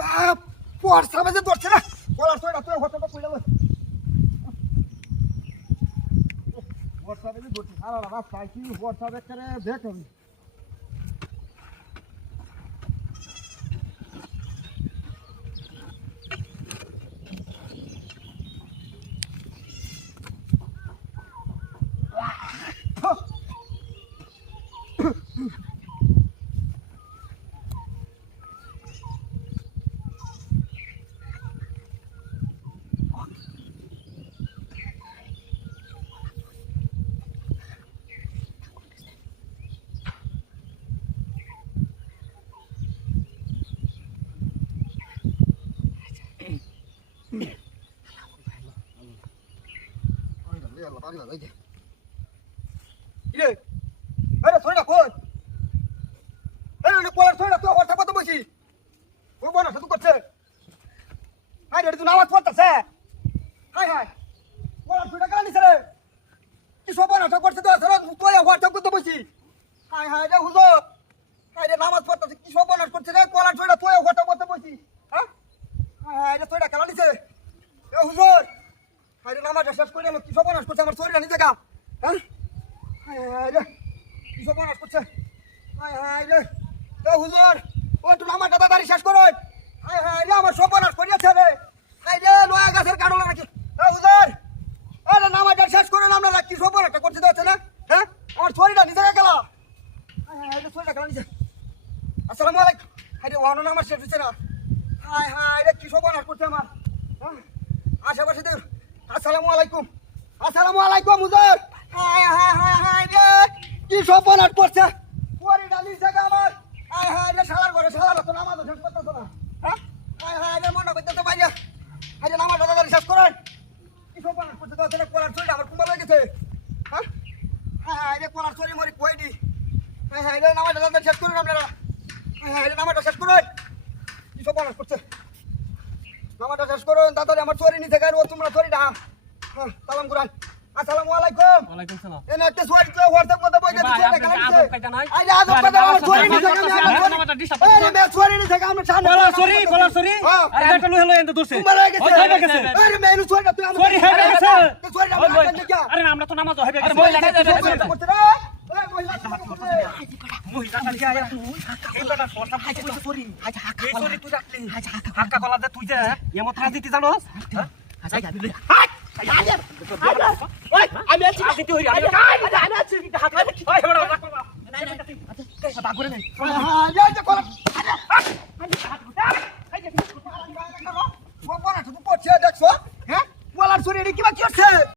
বাপ পর সামনে যে ধরছে না কলার ছড়া তুই হঠাৎ কইলা লই পর সামনে যে ধরছে সারা রাত সাইকি পর সামনে করে দেখো ইরে আরে ছড়া কই আরে কলার ছড়া তুই হঠাৎ কত বসি ও বনা শুধু করছে আরে তুই নামাজ পড়তাছে হাই হাই কলার ছড়া কেন নিছে রে কি সব বনা করছে তো সর তুই হঠাৎ কত বসি হাই হাই রে হুজুর আরে নামাজ পড়তাছে কি সব বনা করছে রে কলার ছড়া তুই হঠাৎ কত বসি হ্যাঁ হাই হাই রে ছড়া কেন নিছে এ হুজুর আরে নামাজ শেষ করে কি সব বনা করছে আমার শরীর নিছে গা হ্যাঁ হাই হাই রে কি সব বনা করছে হাই হাই রে এ হুজুর ও তুই আমার দাদাদারি শেষ করো হাই হাই রে আমার সব বনা করিয়াছে রে হাই রে নয়া গাছের কাটল নাকি এ হুজুর আরে নামাজ শেষ করে না আমরা কি সব বনা করতে দিতে না হ্যাঁ আমার শরীরটা নিছে গেল হাই হাই রে শরীরটা কেন নিছে আসসালামু আলাইকুম হাই রে ওয়ানো নামাজ শেষ হচ্ছে না হাই হাই রে কি সব বনা করছে আমার হ্যাঁ আশেপাশে দেখ আসসালামু আলাইকুম হুজুর হাই হাই হাই হাই রে কি সব বনা করছে পরি ডালি জায়গা আমার হাই হাই রে শালার ঘরে শালার তো নামাজ শেষ করতেছ না হ্যাঁ হাই হাই রে মনে করতে তো বাইরে হাই রে নামাজ দাদা শেষ করেন কি সব বনা করতে তো সেটা কোলার চুরি আমার কুম্বা হয়ে গেছে হ্যাঁ হাই হাই রে কোলার চুরি মরি কই দি হাই হাই রে নামাজ দাদা শেষ করেন আপনারা হাই হাই রে নামাজটা শেষ করেন কি সব বনা করছে নামাজটা শেষ করুন তাড়াতাড়ি আমার চুরি নিতে গেল তোমরা চুরি না হ্যাঁ সালাম কুরআন আসসালামু আলাইকুম ওয়ালাইকুম সালাম এনে একটা সোয়াল তো হোয়াটসঅ্যাপ কথা বইতে ভাই, দিতে আপনি না আদব কাছে কায়দা নাই? আই আদব কায়দা আমার চুরি নিতে গেল নামাজটা disturb করতেছে। আরে মে চুরি নিতে গেল আমরা সামনে কলার সরি হ্যাঁ। আরে এটা লই হলো এন্ড দূরছে তোমার হয়ে গেছে ওই হয়ে গেছে আরে মে এনু চুরি না তুই আমার সরি হয়ে গেছে তুই চুরি না ওই বই। আমরা কি আরে আমরা তো নামাজ হয়ে গেছে আরে মহিলা করতে রে এই মহিলা করতে মহিলা কালকে আয়া এই বেটা সরটা কইছে সরি এই সরি তুই রাখলি হাক্কা কলা দে তুই যে এমন থাকা দিতে জানোস হ্যাঁ ওই আমি আছি দিতে হই আমি আছি হাক্কা ওই বড় রাখ বাগ করে নাই হ্যাঁ এই যে কলা আরে বাবা না তুই পড়ছে দেখছো হ্যাঁ বলার চুরি কি বাকি আছে